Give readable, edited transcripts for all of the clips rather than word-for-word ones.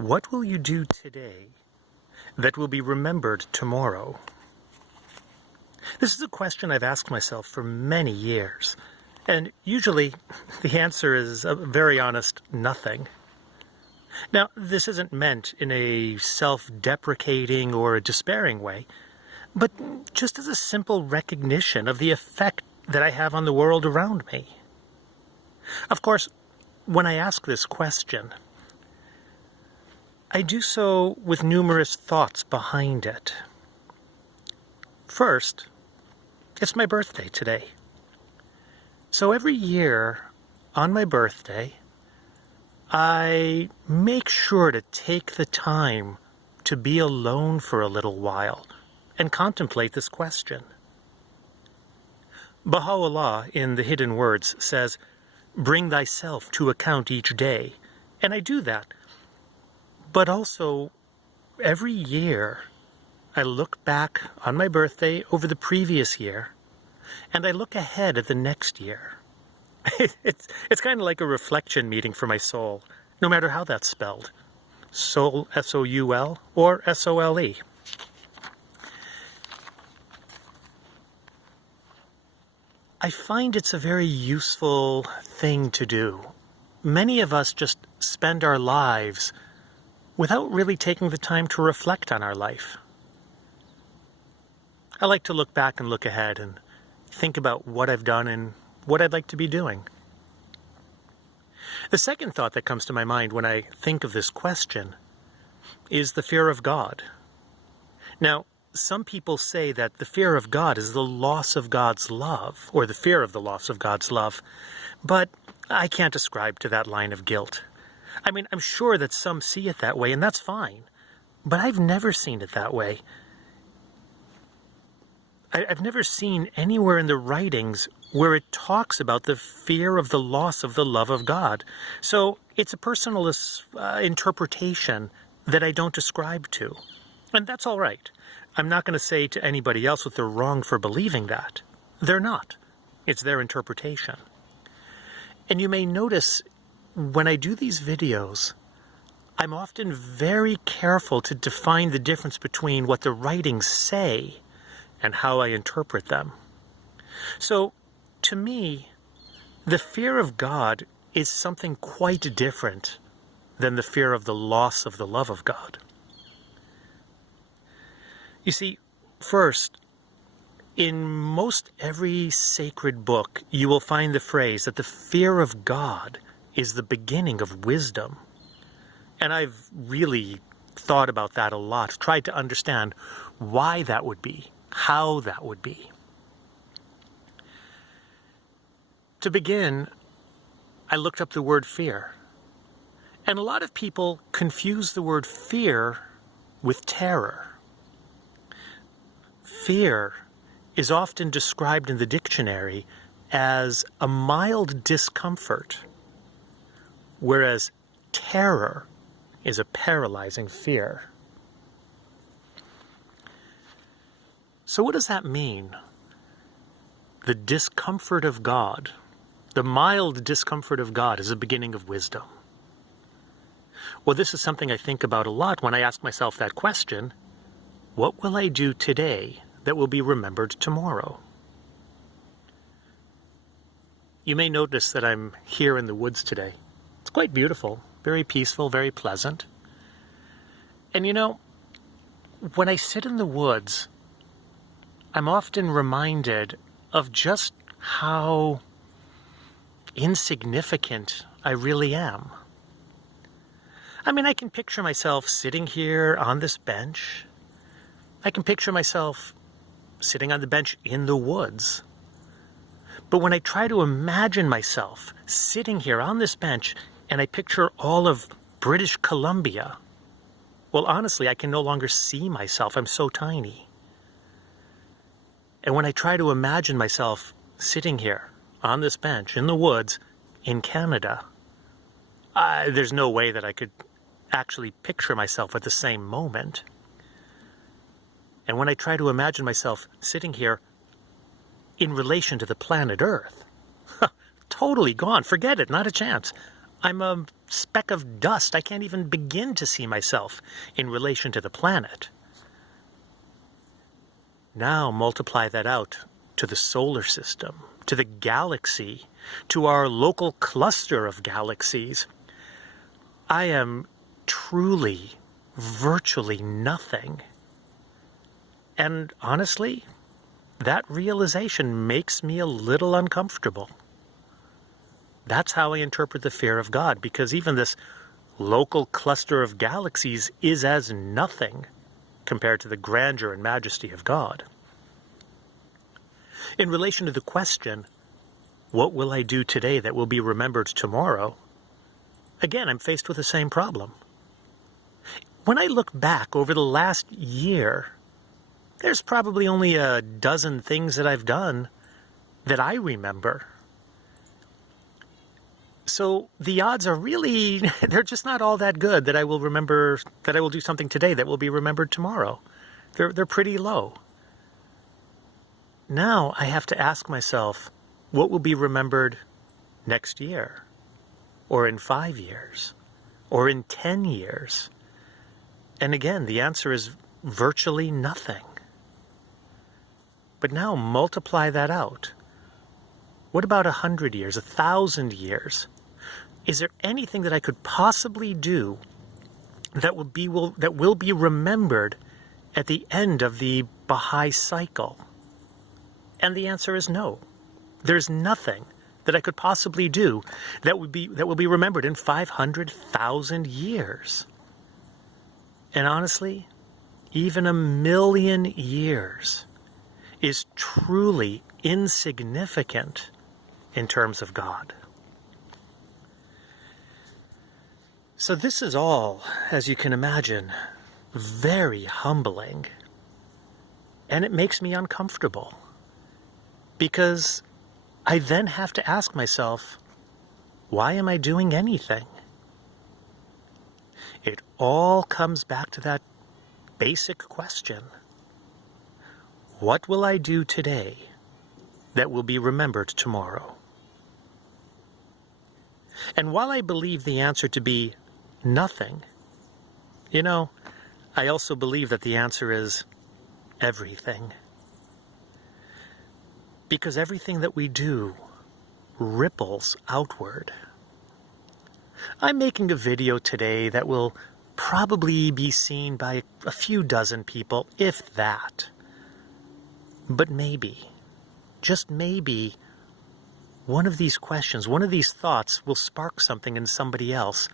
What will you do today that will be remembered tomorrow? This is a question I've asked myself for many years, and usually the answer is a very honest nothing. Now, this isn't meant in a self-deprecating or a despairing way, but just as a simple recognition of the effect that I have on the world around me. Of course, when I ask this question, I do so with numerous thoughts behind it. First, it's my birthday today. So every year on my birthday, I make sure to take the time to be alone for a little while and contemplate this question. Baha'u'llah in the Hidden Words says, "Bring thyself to account each day," and I do that. But also, every year, I look back on my birthday over the previous year, and I look ahead at the next year. It's kind of like a reflection meeting for my soul, no matter how that's spelled. Soul, S-O-U-L, or S-O-L-E. I find it's a very useful thing to do. Many of us just spend our lives without really taking the time to reflect on our life. I like to look back and look ahead and think about what I've done and what I'd like to be doing. The second thought that comes to my mind when I think of this question is the fear of God. Now, some people say that the fear of God is the loss of God's love, or the fear of the loss of God's love, but I can't ascribe to that line of guilt. I mean, I'm sure that some see it that way, and that's fine, but I've never seen it that way. I've never seen anywhere in the writings where it talks about the fear of the loss of the love of God. So it's a personal interpretation that I don't ascribe to. And that's all right. I'm not going to say to anybody else that they're wrong for believing that. They're not. It's their interpretation. And you may notice when I do these videos, I'm often very careful to define the difference between what the writings say and how I interpret them. So, to me, the fear of God is something quite different than the fear of the loss of the love of God. You see, first, in most every sacred book, you will find the phrase that the fear of God is the beginning of wisdom. And I've really thought about that a lot, tried to understand why that would be, how that would be. To begin, I looked up the word fear. And a lot of people confuse the word fear with terror. Fear is often described in the dictionary as a mild discomfort, whereas terror is a paralyzing fear. So what does that mean? The discomfort of God, the mild discomfort of God, is the beginning of wisdom. Well, this is something I think about a lot when I ask myself that question: what will I do today that will be remembered tomorrow? You may notice that I'm here in the woods today. It's quite beautiful, very peaceful, very pleasant. And you know, when I sit in the woods, I'm often reminded of just how insignificant I really am. I mean, I can picture myself sitting here on this bench. I can picture myself sitting on the bench in the woods. But when I try to imagine myself sitting here on this bench and I picture all of British Columbia, well, honestly, I can no longer see myself. I'm so tiny. And when I try to imagine myself sitting here on this bench in the woods in Canada, there's no way that I could actually picture myself at the same moment. And when I try to imagine myself sitting here in relation to the planet Earth, totally gone. Forget it. Not a chance. I'm a speck of dust. I can't even begin to see myself in relation to the planet. Now multiply that out to the solar system, to the galaxy, to our local cluster of galaxies. I am truly, virtually nothing. And honestly, that realization makes me a little uncomfortable. That's how I interpret the fear of God, because even this local cluster of galaxies is as nothing compared to the grandeur and majesty of God. In relation to the question, what will I do today that will be remembered tomorrow? Again, I'm faced with the same problem. When I look back over the last year, there's probably only a dozen things that I've done that I remember. So the odds are really, they're just not all that good that I will remember, that I will do something today that will be remembered tomorrow. They're pretty low. Now I have to ask myself, what will be remembered next year? Or in 5 years? Or in 10 years? And again, the answer is virtually nothing. But now multiply that out. What about 100 years, 1,000 years? Is there anything that I could possibly do that will be remembered at the end of the Baha'i cycle? And the answer is no. There's nothing that I could possibly do that will be remembered in 500,000 years. And honestly, even 1,000,000 years is truly insignificant in terms of God. So this is all, as you can imagine, very humbling. And it makes me uncomfortable. Because I then have to ask myself, why am I doing anything? It all comes back to that basic question. What will I do today that will be remembered tomorrow? And while I believe the answer to be nothing, I also believe that the answer is everything. Because everything that we do ripples outward. I'm making a video today that will probably be seen by a few dozen people, if that. But maybe, just maybe, one of these questions, one of these thoughts will spark something in somebody else,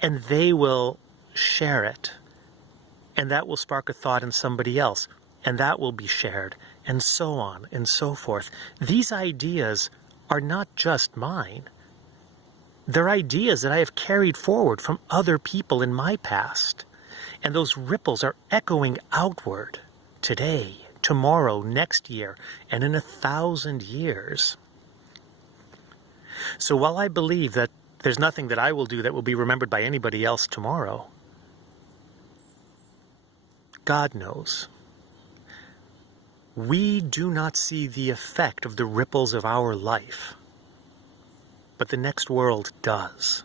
and they will share it, and that will spark a thought in somebody else, and that will be shared, and so on and so forth. These ideas are not just mine. They're ideas that I have carried forward from other people in my past, and those ripples are echoing outward today, tomorrow, next year, and in 1,000 years. So while I believe that there's nothing that I will do that will be remembered by anybody else tomorrow, God knows. We do not see the effect of the ripples of our life, but the next world does.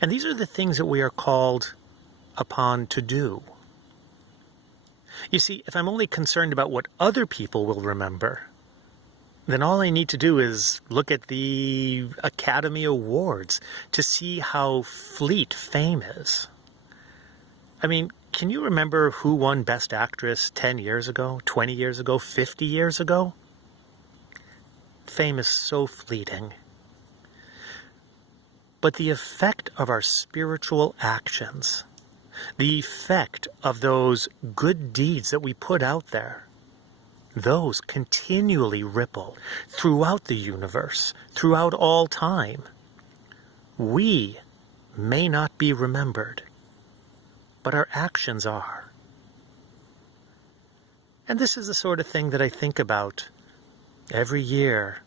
And these are the things that we are called upon to do. You see, if I'm only concerned about what other people will remember, then all I need to do is look at the Academy Awards to see how fleet fame is. I mean, can you remember who won Best Actress 10 years ago, 20 years ago, 50 years ago? Fame is so fleeting. But the effect of our spiritual actions, the effect of those good deeds that we put out there, those continually ripple throughout the universe, throughout all time. We may not be remembered, but our actions are. And this is the sort of thing that I think about every year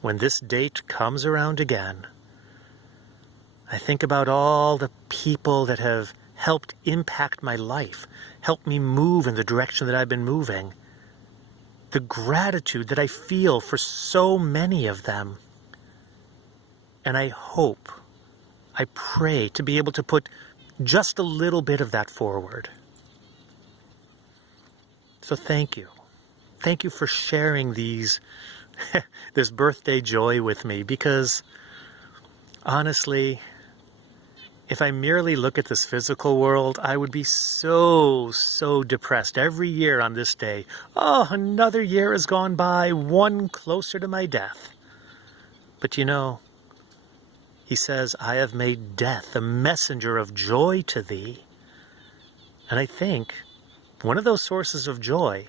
when this date comes around again. I think about all the people that have helped impact my life, helped me move in the direction that I've been moving. The gratitude that I feel for so many of them. And I hope, I pray to be able to put just a little bit of that forward. So thank you. Thank you for sharing this birthday joy with me, because honestly, if I merely look at this physical world, I would be so depressed every year on this day. Oh, another year has gone by, one closer to my death. But you know, he says, I have made death a messenger of joy to thee. And I think one of those sources of joy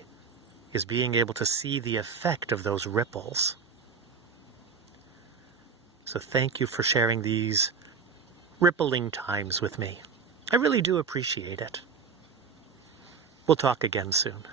is being able to see the effect of those ripples. So thank you for sharing these rippling times with me. I really do appreciate it. We'll talk again soon.